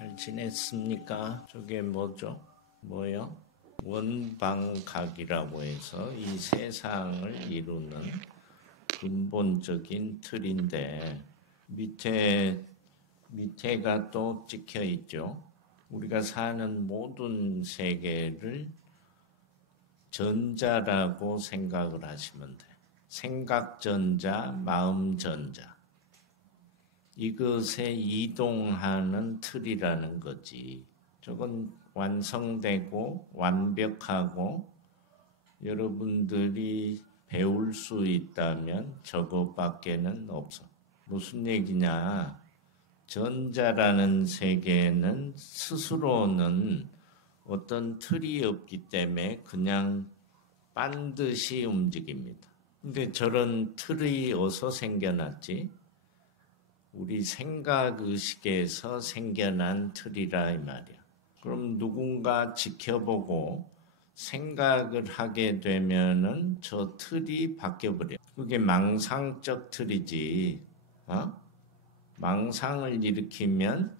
잘 지냈습니까? 저게 뭐죠? 뭐요? 원방각이라고 해서 이 세상을 이루는 근본적인 틀인데 밑에가 또 찍혀 있죠. 우리가 사는 모든 세계를 전자라고 생각을 하시면 돼. 생각전자, 마음전자. 이것에 이동하는 틀이라는 거지. 저건 완성되고 완벽하고 여러분들이 배울 수 있다면 저것밖에는 없어. 무슨 얘기냐? 전자라는 세계는 스스로는 어떤 틀이 없기 때문에 그냥 반드시 움직입니다. 근데 저런 틀이 어디서 생겨났지? 우리 생각의식에서 생겨난 틀이라 이 말이야. 그럼 누군가 지켜보고 생각을 하게 되면은 저 틀이 바뀌어버려. 그게 망상적 틀이지. 망상을 일으키면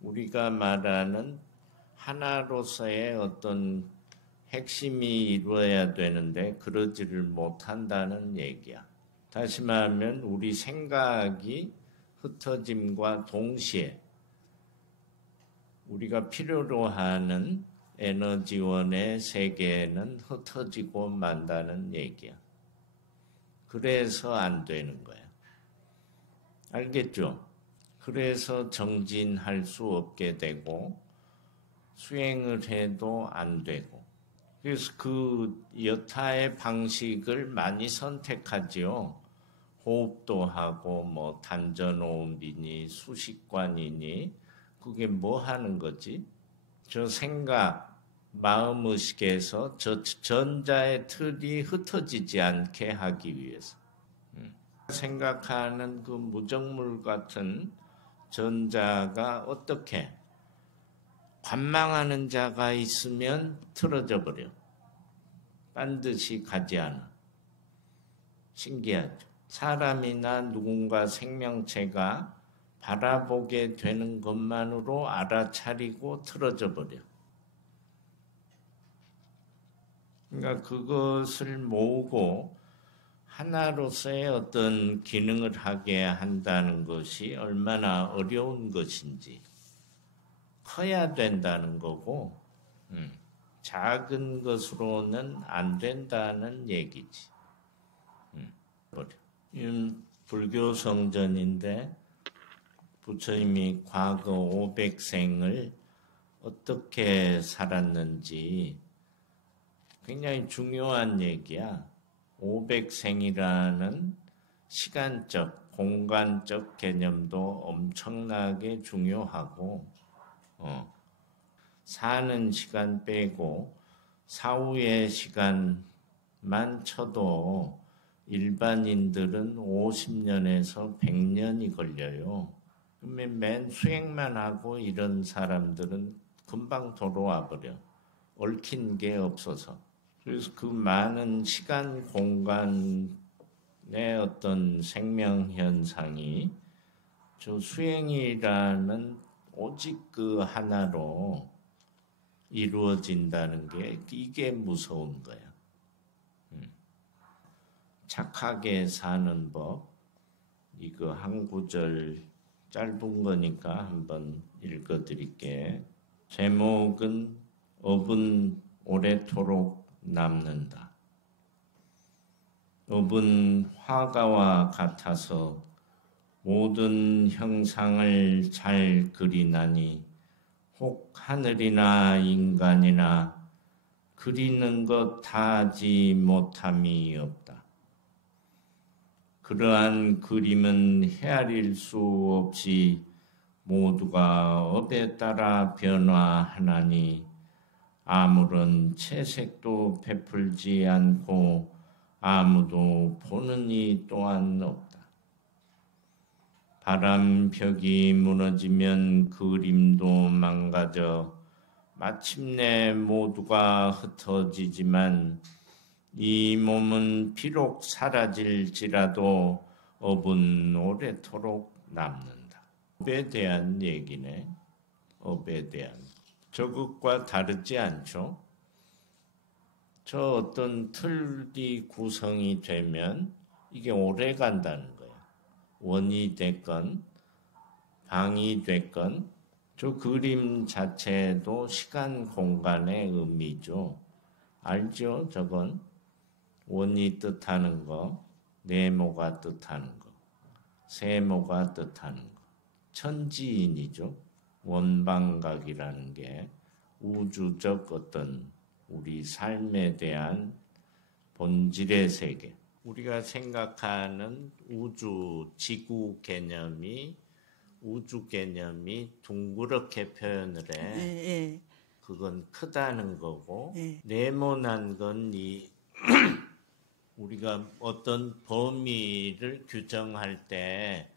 우리가 말하는 하나로서의 어떤 핵심이 이루어야 되는데 그러지를 못한다는 얘기야. 다시 말하면 우리 생각이 흩어짐과 동시에 우리가 필요로 하는 에너지원의 세계는 흩어지고 만다는 얘기야. 그래서 안 되는 거야. 알겠죠? 그래서 정진할 수 없게 되고 수행을 해도 안 되고 그래서 그 여타의 방식을 많이 선택하지요. 호흡도 하고 뭐 단전호흡이니 수식관이니 그게 뭐 하는 거지? 저 생각, 마음의식에서 저 전자의 틀이 흩어지지 않게 하기 위해서 생각하는 그 무정물 같은 전자가 어떻게 관망하는 자가 있으면 틀어져 버려. 반드시 가지 않아. 신기하죠. 사람이나 누군가 생명체가 바라보게 되는 것만으로 알아차리고 틀어져 버려. 그러니까 그것을 모으고 하나로서의 어떤 기능을 하게 한다는 것이 얼마나 어려운 것인지 커야 된다는 거고 작은 것으로는 안 된다는 얘기지. 불교 성전인데 부처님이 과거 500생을 어떻게 살았는지 굉장히 중요한 얘기야. 500생이라는 시간적, 공간적 개념도 엄청나게 중요하고 사는 시간 빼고 사후의 시간만 쳐도 일반인들은 50년에서 100년이 걸려요. 그러면 맨 수행만 하고 이런 사람들은 금방 돌아와 버려. 얽힌 게 없어서. 그래서 그 많은 시간, 공간의 어떤 생명 현상이 저 수행이라는 오직 그 하나로 이루어진다는 게 이게 무서운 거야. 착하게 사는 법, 이거 한 구절 짧은 거니까 한번 읽어드릴게. 제목은 업은 오래도록 남는다. 업은 화가와 같아서 모든 형상을 잘 그리나니 혹 하늘이나 인간이나 그리는 것 다 하지 못함이 없다. 그러한 그림은 헤아릴 수 없이 모두가 업에 따라 변화하나니 아무런 채색도 베풀지 않고 아무도 보는 이 또한 없다. 바람벽이 무너지면 그림도 망가져 마침내 모두가 흩어지지만 이 몸은 비록 사라질지라도 업은 오래도록 남는다. 업에 대한 얘기네. 업에 대한 저것과 다르지 않죠. 저 어떤 틀이 구성이 되면 이게 오래 간다는 거예요. 원이 됐건 방이 됐건 저 그림 자체도 시간 공간의 의미죠. 알죠? 저건 원이 뜻하는 거, 네모가 뜻하는 거, 세모가 뜻하는 거. 천지인이죠. 원방각이라는 게 우주적 어떤 우리 삶에 대한 본질의 세계. 우리가 생각하는 우주, 지구 개념이 우주 개념이 둥그렇게 표현을 해. 그건 크다는 거고 네모난 건 이 우리가 어떤 범위를 규정할 때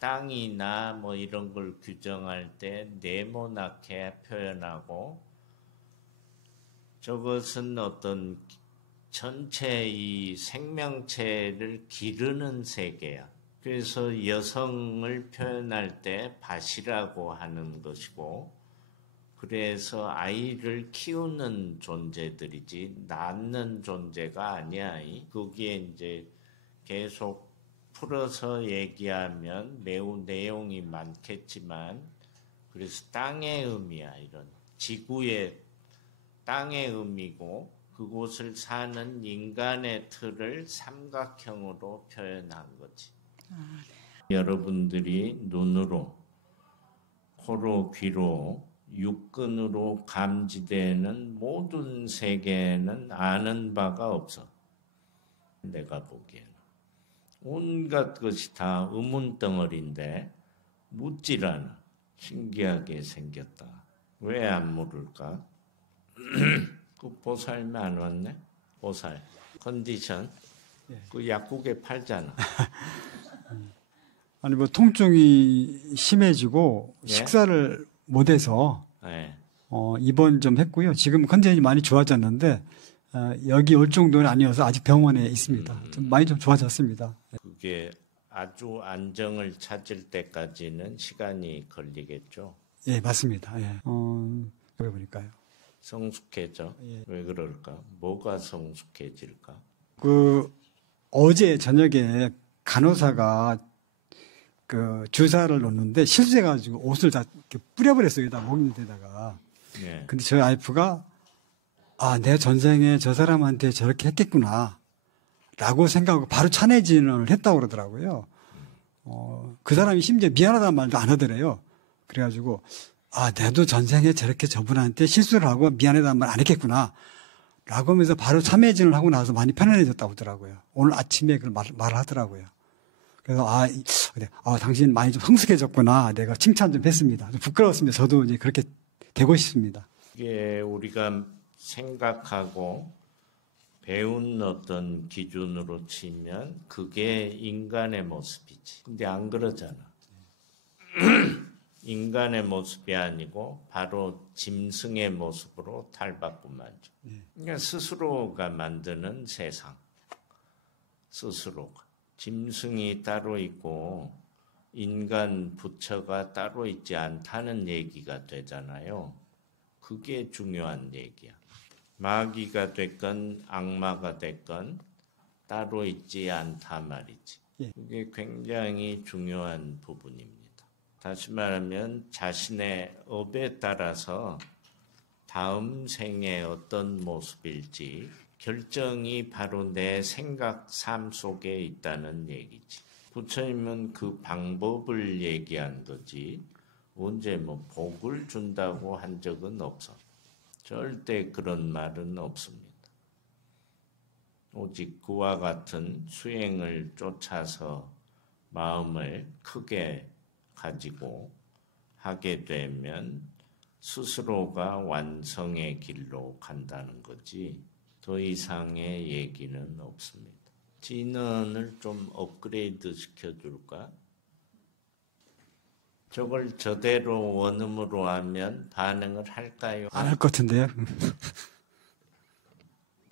땅이나 뭐 이런 걸 규정할 때 네모나게 표현하고 저것은 어떤 전체 이 생명체를 기르는 세계야. 그래서 여성을 표현할 때 밭이라고 하는 것이고 그래서 아이를 키우는 존재들이지 낳는 존재가 아니야. 거기에 이제 계속 풀어서 얘기하면 매우 내용이 많겠지만 그래서 땅의 의미야. 이런 지구의 땅의 의미고 그곳을 사는 인간의 틀을 삼각형으로 표현한 거지. 여러분들이 눈으로, 코로, 귀로, 육근으로 감지되는 모든 세계는 아는 바가 없어. 내가 보기에는. 온갖 것이 다 의문덩어리인데 묻질 않아. 신기하게 생겼다. 왜 안 물을까? 그 보살면 안 왔네? 보살. 컨디션. 그 약국에 팔잖아. 아니 뭐 통증이 심해지고 예? 식사를 못해서 입원 좀 했고요. 지금 컨디션이 많이 좋아졌는데 여기 올 정도는 아니어서 아직 병원에 있습니다. 좀 많이 좀 좋아졌습니다. 그게 아주 안정을 찾을 때까지는 시간이 걸리겠죠. 예, 맞습니다. 예. 그래 보니까요. 성숙해져. 왜 그럴까? 뭐가 성숙해질까? 어제 저녁에 간호사가 그 주사를 놓는데 실수해가지고 옷을 다 이렇게 뿌려버렸어요. 여기다 먹는 데다가. 근데 저희 와이프가 내 전생에 저 사람한테 저렇게 했겠구나 라고 생각하고 바로 찬해진을 했다고 그러더라고요. 그 사람이 심지어 미안하다는 말도 안 하더래요. 그래가지고 내도 전생에 저렇게 저분한테 실수를 하고 미안하다는 말 안 했겠구나 라고 하면서 바로 참회진을 하고 나서 많이 편안해졌다고 하더라고요. 오늘 아침에 그걸 말을 하더라고요. 그래서 당신 많이 좀 성숙해졌구나. 내가 칭찬 좀 했습니다. 좀 부끄러웠습니다. 저도 이제 그렇게 되고 싶습니다. 이게 우리가 생각하고 배운 어떤 기준으로 치면 그게 인간의 모습이지. 근데 안 그러잖아. 인간의 모습이 아니고 바로 짐승의 모습으로 탈바꿈하죠. 그러니까 스스로가 만드는 세상. 스스로가. 짐승이 따로 있고 인간 부처가 따로 있지 않다는 얘기가 되잖아요. 그게 중요한 얘기야. 마귀가 됐건 악마가 됐건 따로 있지 않다 말이지. 그게 굉장히 중요한 부분입니다. 다시 말하면 자신의 업에 따라서 다음 생에 어떤 모습일지 결정이 바로 내 생각, 삶 속에 있다는 얘기지. 부처님은 그 방법을 얘기한 거지 언제 복을 준다고 한 적은 없어. 절대 그런 말은 없습니다. 오직 그와 같은 수행을 쫓아서 마음을 크게 가지고 하게 되면 스스로가 완성의 길로 간다는 거지 더 이상의 얘기는 없습니다. 진언을 좀 업그레이드 시켜줄까? 저걸 저대로 원음으로 하면 반응을 할까요? 안 할 것 같은데요.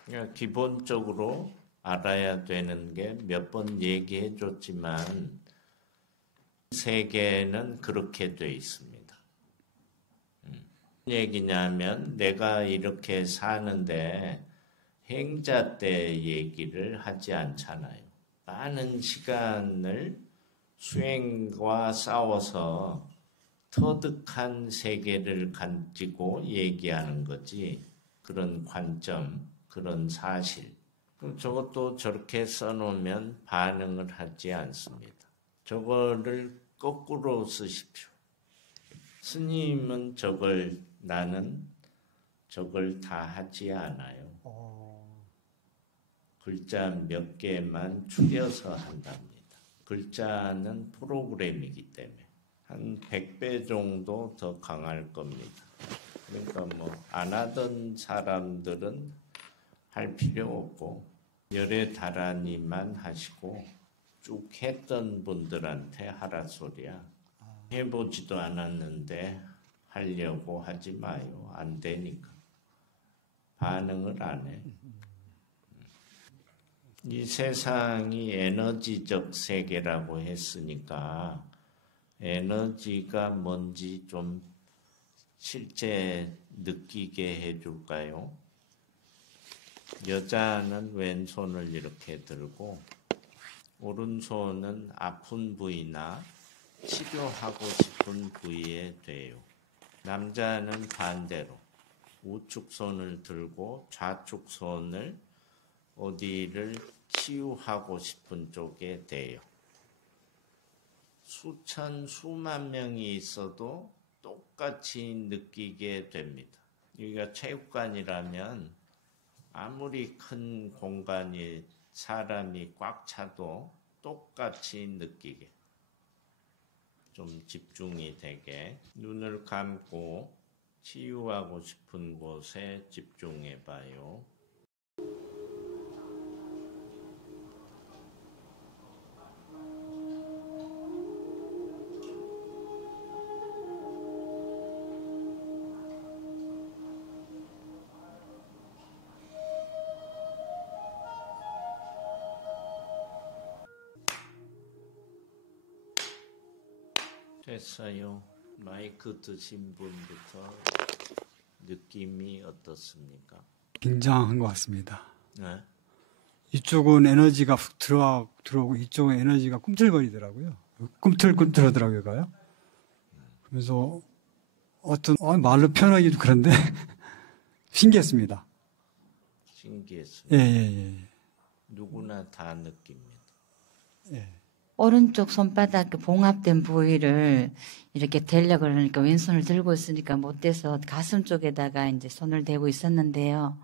그러니까 기본적으로 알아야 되는 게 몇 번 얘기해 줬지만 세계는 그렇게 돼 있습니다. 얘기냐면 내가 이렇게 사는데 행자 때 얘기를 하지 않잖아요. 많은 시간을 수행과 싸워서 터득한 세계를 가지고 얘기하는 거지. 그런 관점, 그런 사실. 그럼 저것도 저렇게 써놓으면 반응을 하지 않습니다. 저거를 거꾸로 쓰십시오. 스님은 나는 저걸 다 하지 않아요. 글자 몇 개만 추려서 한답니다. 글자는 프로그램이기 때문에 한 100배 정도 더 강할 겁니다. 그러니까 안 하던 사람들은 할 필요 없고 열에 달하니만 하시고 쭉 했던 분들한테 하라 소리야. 해보지도 않았는데 하려고 하지 마요. 안 되니까. 반응을 안 해. 이 세상이 에너지적 세계라고 했으니까 에너지가 뭔지 좀 실제 느끼게 해줄까요? 여자는 왼손을 이렇게 들고 오른손은 아픈 부위나 치료하고 싶은 부위에 대요. 남자는 반대로 우측 손을 들고 좌측 손을 어디를 치유하고 싶은 쪽에 대요. 수천, 수만 명이 있어도 똑같이 느끼게 됩니다. 여기가 체육관이라면 아무리 큰 공간이 사람이 꽉 차도 똑같이 느끼게. 좀 집중이 되게 눈을 감고 치유하고 싶은 곳에 집중해 봐요. 됐어요. 마이크 드신 분부터 느낌이 어떻습니까? 굉장한 것 같습니다. 네? 이쪽은 에너지가 훅 들어오고 이쪽은 에너지가 꿈틀거리더라고요. 꿈틀꿈틀하더라고요. 그래서 말로 표현하기도 그런데 신기했습니다. 신기했습니다. 예. 누구나 다 느낍니다. 예. 오른쪽 손바닥 봉합된 부위를 이렇게 대려고 그러니까 왼손을 들고 있으니까 못 돼서 가슴 쪽에다가 이제 손을 대고 있었는데요.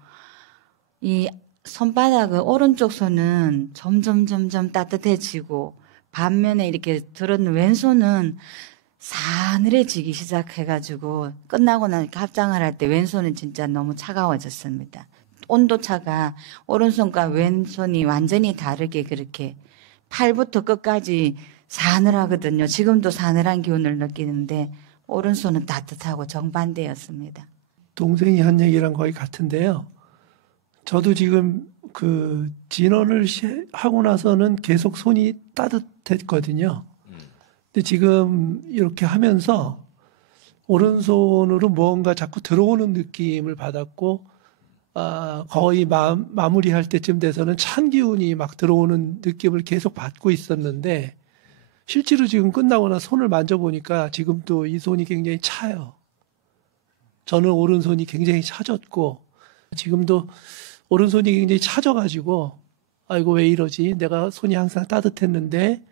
이 손바닥, 오른쪽 손은 점점 따뜻해지고 반면에 이렇게 들었는 왼손은 사늘해지기 시작해가지고 끝나고 나니까 합장을 할 때 왼손은 진짜 너무 차가워졌습니다. 온도차가 오른손과 왼손이 완전히 다르게 그렇게 팔부터 끝까지 사늘하거든요. 지금도 사늘한 기운을 느끼는데 오른손은 따뜻하고 정반대였습니다. 동생이 한 얘기랑 거의 같은데요. 저도 지금 진원을 하고 나서는 계속 손이 따뜻했거든요. 근데 지금 이렇게 하면서 오른손으로 뭔가 자꾸 들어오는 느낌을 받았고 거의 마무리할 때쯤 돼서는 찬 기운이 막 들어오는 느낌을 계속 받고 있었는데 실제로 지금 끝나고 나서 손을 만져보니까 지금도 이 손이 굉장히 차요. 저는 오른손이 굉장히 차졌고 지금도 오른손이 굉장히 차져가지고 아이고 왜 이러지? 내가 손이 항상 따뜻했는데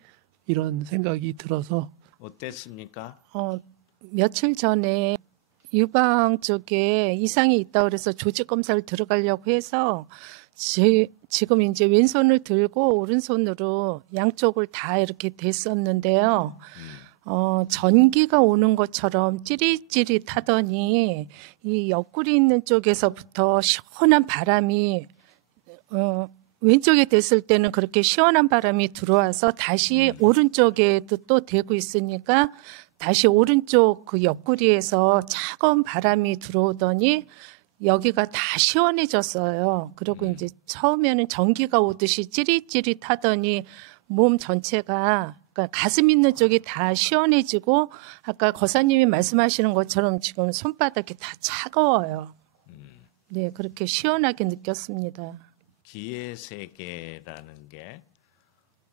이런 생각이 들어서. 어땠습니까? 며칠 전에 유방 쪽에 이상이 있다고 그래서 조직 검사를 들어가려고 해서 지금 이제 왼손을 들고 오른손으로 양쪽을 다 이렇게 댔었는데요. 전기가 오는 것처럼 찌릿찌릿하더니 이 옆구리 있는 쪽에서부터 시원한 바람이 왼쪽에 댔을 때는 그렇게 시원한 바람이 들어와서 다시 오른쪽에도 또 대고 있으니까 다시 오른쪽 그 옆구리에서 차가운 바람이 들어오더니 여기가 다 시원해졌어요. 그리고 이제 처음에는 전기가 오듯이 찌릿찌릿하더니 몸 전체가, 그러니까 그러니까 가슴 있는 쪽이 다 시원해지고 아까 거사님이 말씀하시는 것처럼 지금 손바닥이 다 차가워요. 네, 그렇게 시원하게 느꼈습니다. 기의 세계라는 게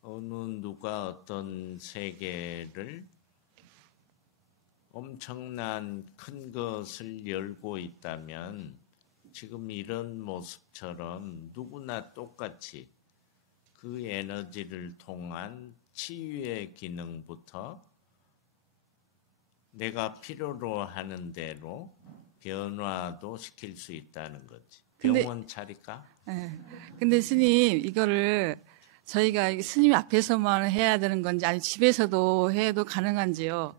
어느 누가 어떤 세계를 엄청난 큰 것을 열고 있다면 지금 이런 모습처럼 누구나 똑같이 그 에너지를 통한 치유의 기능부터 내가 필요로 하는 대로 변화도 시킬 수 있다는 거지. 병원 차릴까? 네. 근데 스님, 이거를 저희가 스님 앞에서만 해야 되는 건지, 아니 집에서도 해도 가능한지요?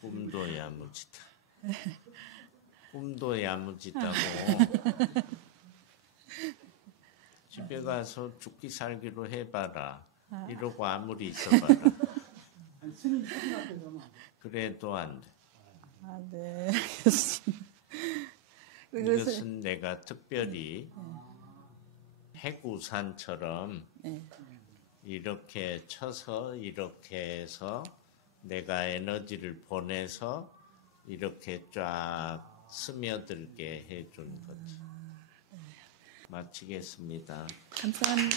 꿈도 야무지다. 꿈도 야무지다고. 집에 가서 죽기 살기로 해봐라. 이러고 아무리 있어봐라. 그래도 안 돼. 아, 네. 알겠습니다. 이것은 내가 특별히 해구산처럼 이렇게 쳐서 이렇게 해서 내가 에너지를 보내서 이렇게 쫙 스며들게 해준 거지. 마치겠습니다. 감사합니다.